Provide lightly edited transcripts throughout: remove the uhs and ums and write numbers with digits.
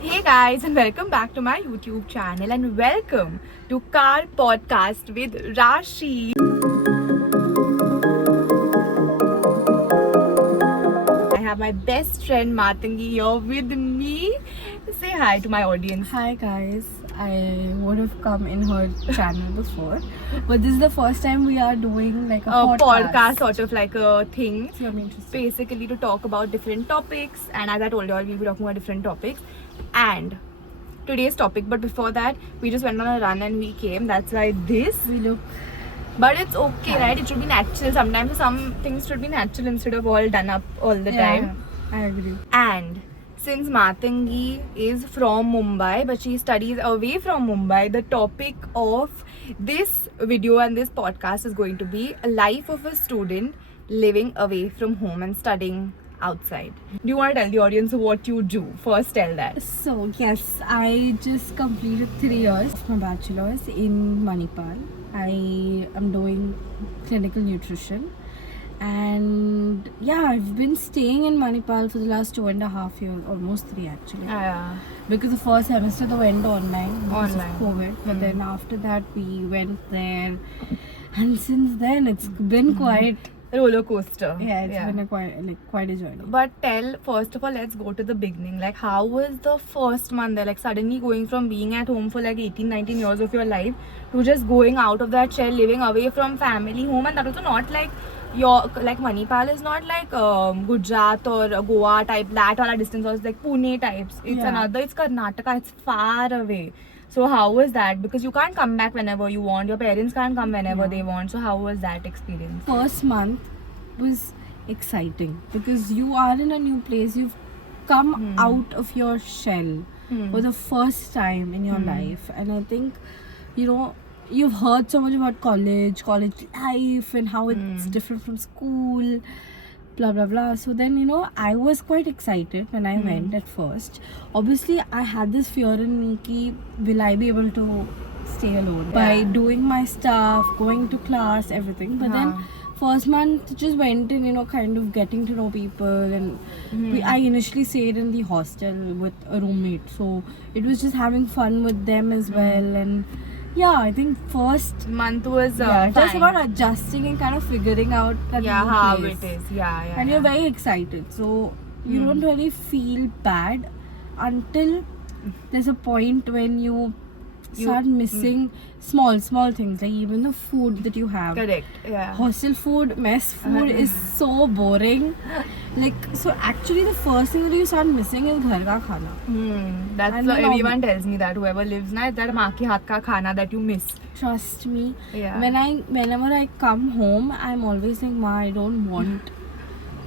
Hey guys, and welcome back to my YouTube channel, and welcome to Car Podcast with Rashi. I have my best friend Matangi here with me. Say hi to my audience. Hi guys, I would have come in her channel before, but this is the first time we are doing like a Podcast, sort of like a thing. So I'm interested. Basically, to talk about different topics, and as I told you all, we'll be talking about different topics. And today's topic, but before that, we just went on a run and we came. That's why this. We look. But it's okay, right? It should be natural. Sometimes some things should be natural instead of all done up all the time. I agree. And since Matangi is from Mumbai, but she studies away from Mumbai, the topic of this video and this podcast is going to be a life of a student living away from home and studying outside. Do you want to tell the audience what you do? First, tell that. So yes, I just completed 3 years of my bachelor's in Manipal. I am doing clinical nutrition. And yeah, I've been staying in Manipal for the last 2.5 years, almost 3 actually. Yeah. Because the first semester they went online because of COVID, but Mm. then after that we went there, and since then it's been quite Roller coaster. it's been quite a journey. But tell, first of all, let's go to the beginning. Like, how was the first month there? Like, suddenly going from being at home for like 18, 19 years of your life to just going out of that shell, living away from family, home, and that also not like like Manipal is not like Gujarat or Goa type, that wala distance, or it's like Pune types. It's it's Karnataka, it's far away. So how was that? Because you can't come back whenever you want. Your parents can't come whenever they want. So how was that experience? First month was exciting because you are in a new place. You've come out of your shell for the first time in your life, and I think you've heard so much about college life and how it's different from school, blah blah blah. So then I was quite excited when I went at first. Obviously I had this fear in me ki will I be able to stay alone by doing my stuff, going to class, everything. But then first month just went in kind of getting to know people, and I initially stayed in the hostel with a roommate, so it was just having fun with them as well. And I think first month was just about adjusting and kind of figuring out that how place. it is. And you're very excited, so you don't really feel bad until there's a point when you start missing small things, like even the food that you have. Correct. Hostel food, mess food is so boring. Like, so actually the first thing that you start missing is ghar ka khana. That's And what then everyone tells me, that whoever lives na, that maa ki haath ka khana that you miss. Trust me. Yeah. Whenever I come home, I'm always like, Ma, I don't want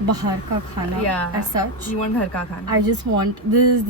bahar ka khana as such. You want ghar ka khana. I just want this.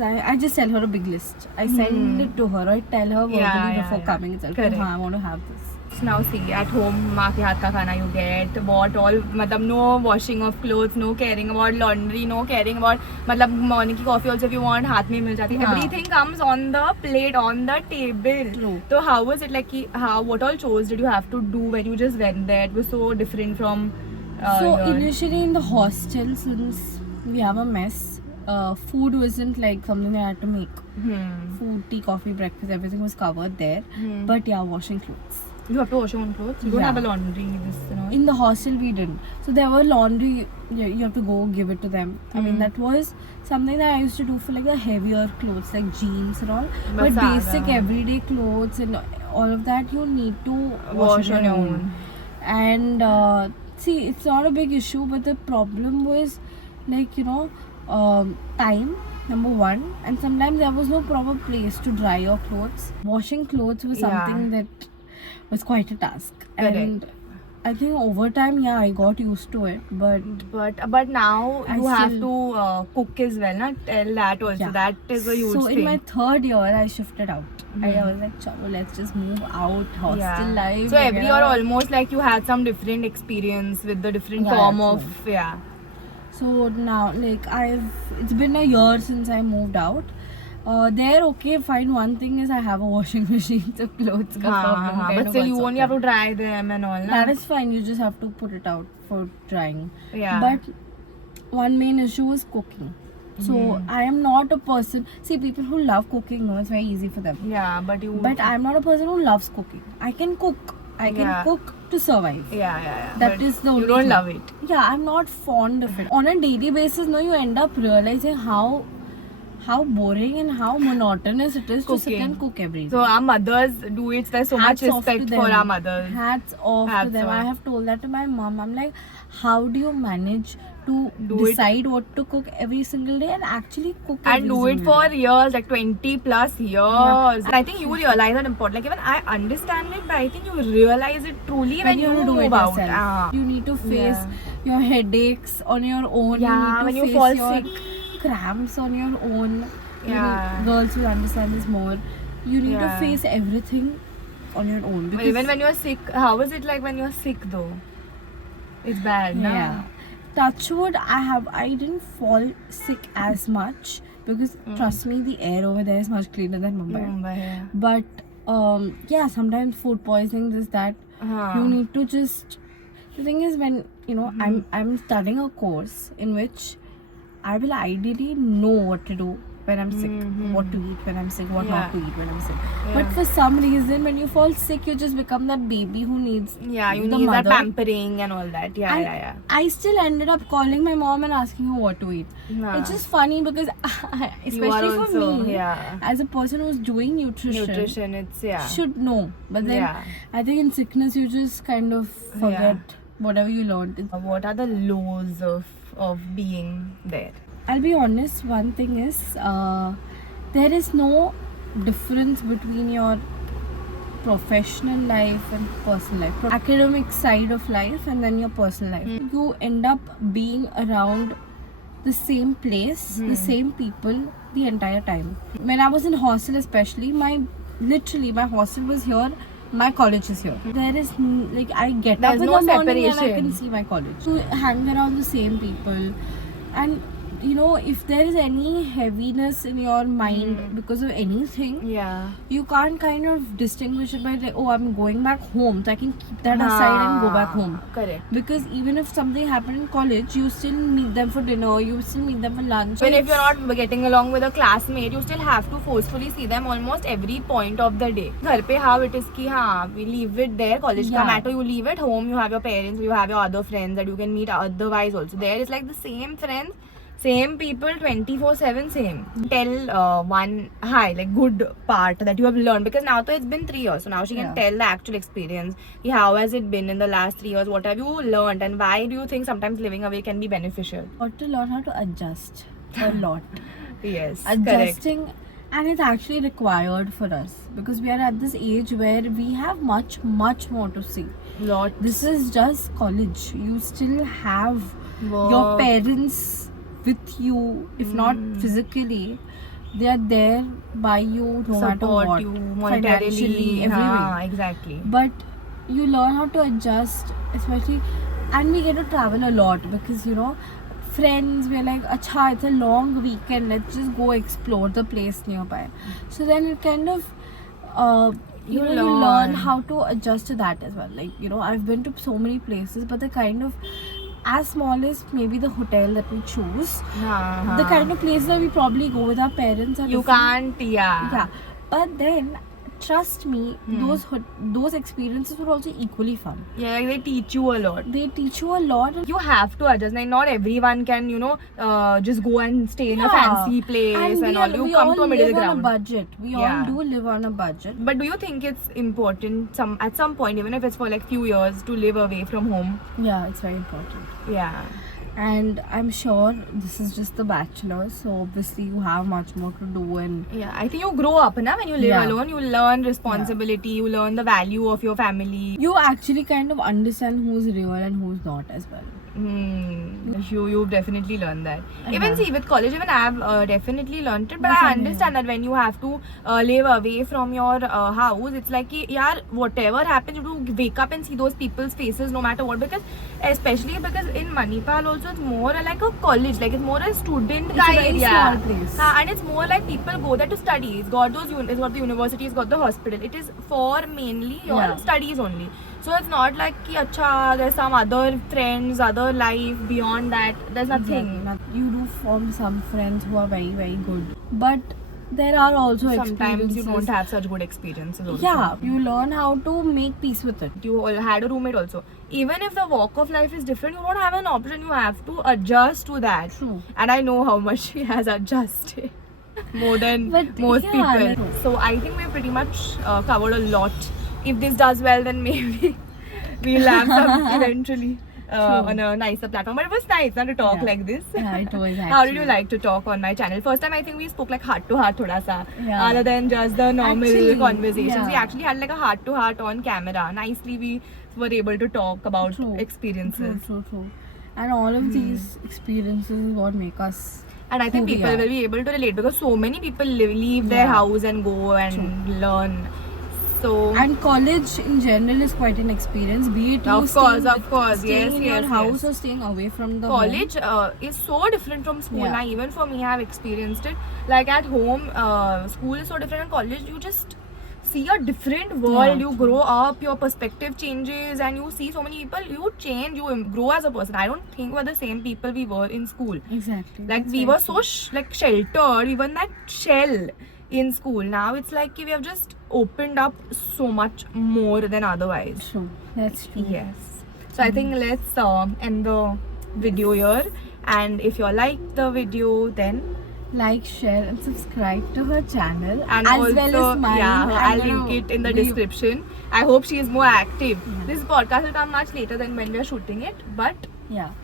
I just tell her a big list. I send it to her. I tell her verbally before coming itself. Correct. I want to have this. So now see, at home, maa ki haath ka khana you get. What all, matlab no washing of clothes, no caring about laundry, no caring about, matlab morning ki coffee also if you want, haath mein mil jati. Everything comes on the plate, on the table. True. So how was it like? What all chores did you have to do when you just went there? It was so different from. Initially in the hostel, since we have a mess, food wasn't like something that I had to make. Food, tea, coffee, breakfast, everything was covered there. But washing clothes. You have to wash your own clothes. You don't have a laundry. In the hostel we didn't. So there were laundry. You have to go give it to them. I mean, that was something that I used to do for like the heavier clothes, like jeans and all. But basic everyday clothes and all of that, you need to wash on your own. And see, it's not a big issue, but the problem was like time, number one, and sometimes there was no proper place to dry your clothes. Washing clothes was something that was quite a task. Correct. And I think over time, I got used to it, but now you have to cook as well, na? Tell that also. That is a huge so thing. in my third year, I shifted out. I was like, chalo, let's just move out, hostel life. So every year almost like you had some different experience with the different form of So now, like it's been a year since I moved out. There, okay, fine. One thing is I have a washing machine, so clothes ka problem. But still you only have to dry them and all. That is fine. You just have to put it out for drying. Yeah. But one main issue was cooking. So I am not a person. See, people who love cooking know it's very easy for them. Yeah, but But I'm not a person who loves cooking. I can cook. I can Yeah. cook to survive. yeah. That But is the only you don't thing. love it. Yeah, I'm not fond of it. On a daily basis, no, you end up realizing how boring and how monotonous it is to sit Cooking. and cook every day. So our mothers do it. There's so much Hats off to respect for them. our mothers. Hats off Hats to them. off. I have told that to my mom. I'm like, how do you manage to Do it. decide what to cook every single day and actually cook And every do it single for day? years, like 20 plus years. And I think you realize that important. Like even I understand it, but I think you realize it truly when you do it move out. yourself. You need to face Yeah. your headaches on your own. Yeah, you need when to you face fall your sick. cramps on your own. Yeah. Girls will understand this more. You need to Yeah. face everything on your own. But even when you're sick, how is it like when you're sick though? It's bad, no? Yeah. Touch wood, I didn't fall sick as much because trust me, the air over there is much cleaner than Mumbai. Mumbai, yeah. But yeah, sometimes food poisoning, this that. You need to just. The thing is, when I'm studying a course in which I will ideally know what to do when I'm sick, what to eat when I'm sick, what not to eat when I'm sick. But for some reason, when you fall sick, you just become that baby who needs Yeah, you the need that mother. pampering and all that. Yeah, And yeah. I still ended up calling my mom and asking her what to eat. Nah. It's just funny because, You are especially for also, me, yeah. as a person who's doing nutrition, It's, yeah. should know. But then Yeah. I think in sickness you just kind of forget whatever you learned. What are the lows of being there? I'll be honest, one thing is there is no difference between your professional life and personal life, academic side of life and then your personal life. You end up being around the same place, the same people the entire time. When I was in hostel especially, my hostel was here, my college is here. There is I get There's up in no the morning and I separation. can see my college. You hang around the same people, and if there is any heaviness in your mind because of anything, Yeah. you can't kind of distinguish it by like, oh, I'm going back home, so I can keep that aside and go back home. Correct. Because even if something happened in college, you still meet them for dinner, you still meet them for lunch. Even if you're not getting along with a classmate, you still have to forcefully see them almost every point of the day. घर पे how it is कि हाँ, we leave it there. College का Yeah. matter, you leave it home. You have your parents, you have your other friends that you can meet otherwise also. There is like the same friends, same people, 24/7, same. Tell one like good part that you have learned, because now though it's been 3 years, so now she can Yeah. tell the actual experience. How has it been in the last 3 years? What have you learned, and why do you think sometimes living away can be beneficial? Got to learn how to adjust a lot. Yes, correct. Adjusting, and it's actually required for us because we are at this age where we have much more to see. Lot. This is just college. You still have your Work. parents with you, if not physically. They are there by you no matter Support what, you financially, monetarily. every way. Exactly. But you learn how to adjust, especially, and we get to travel a lot because friends, we're like, acha, it's a long weekend, let's just go explore the place nearby. So then it kind of you learn learn. how to adjust to that as well. Like, I've been to so many places, but the kind of, as small as maybe the hotel that we choose, the kind of places that we probably go with our parents are you different. can't, yeah. But then trust me, those experiences were also equally fun. Yeah, like they teach you a lot. They teach you a lot. And You have to adjust. Like not everyone can, just go and stay in a fancy place and all. You come to a middle live on a ground. budget. We Yeah. all do live on a budget. But do you think it's important at some point, even if it's for like few years, to live away from home? Yeah, it's very important. Yeah. And I'm sure this is just the bachelor, so obviously you have much more to do. And Yeah, I think you grow up, na? When you live Yeah. alone, you learn responsibility, you learn the value of your family. you actually kind of understand who's real and who's not as well. You've definitely learned that. Even Uh-huh. see, with college, even I've definitely learned it. But That's I amazing. understand that when you have to live away from your house, it's like, yaar, whatever happens, you have to wake up and see those people's faces no matter what. Because especially because in Manipal also it's more like a college, like it's more a student It's a kind very area. small place. And it's more like people go there to study. It's got those it's got the university, it's got the hospital. It is for mainly your Yeah. studies only. So it's not like ki acha there's some other friends, other life beyond that. There's nothing. Exactly. You do form some friends who are very, very good. But there are also Sometimes you don't experiences. have such good experiences also. Yeah, you learn how to make peace with it. You all had a roommate also. Even if the walk of life is different, you don't have an option. You have to adjust to that. True. And I know how much she has adjusted more than But most yeah, people. like- So I think we've pretty much covered a lot. If this does well, then maybe we'll have some eventually True. on a nicer platform. But it was nice not to talk Yeah. like this. Yeah, it was How did you actually. like to talk on my channel? First time I think we spoke like heart to heart thoda sa. Yeah. Other than just the normal Actually, conversations. yeah. We actually had like a heart to heart on camera. Nicely we were able to talk about True. experiences. True. And all of these experiences is what make us. And I think who we people are. will be able to relate because so many people leave their Yeah. house and go and learn. So And college in general is quite an experience. Be it you Of course, staying yes, in yes, your house yes. or staying away from the college is so different from school. Yeah. Now, even for me, I've experienced it. Like at home, school is so different. And college, you just see a different world. Yeah. You grow up, your perspective changes, and you see so many people. You change, you grow as a person. I don't think we're the same people we were in school. home. Exactly. Like That's we very were so true. sheltered. We were in that shell in school. Now it's like we have just opened up so much more than otherwise. True. That's true. Yes. So I think let's end the video here. And if you like the video, then Like, share, and subscribe to her channel, and as also well as mine. yeah, I'm I'll gonna link it in the be- description. I hope she is more active. Yeah. This podcast will come much later than when we are shooting it, but Yeah.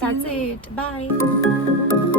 that's it. Bye.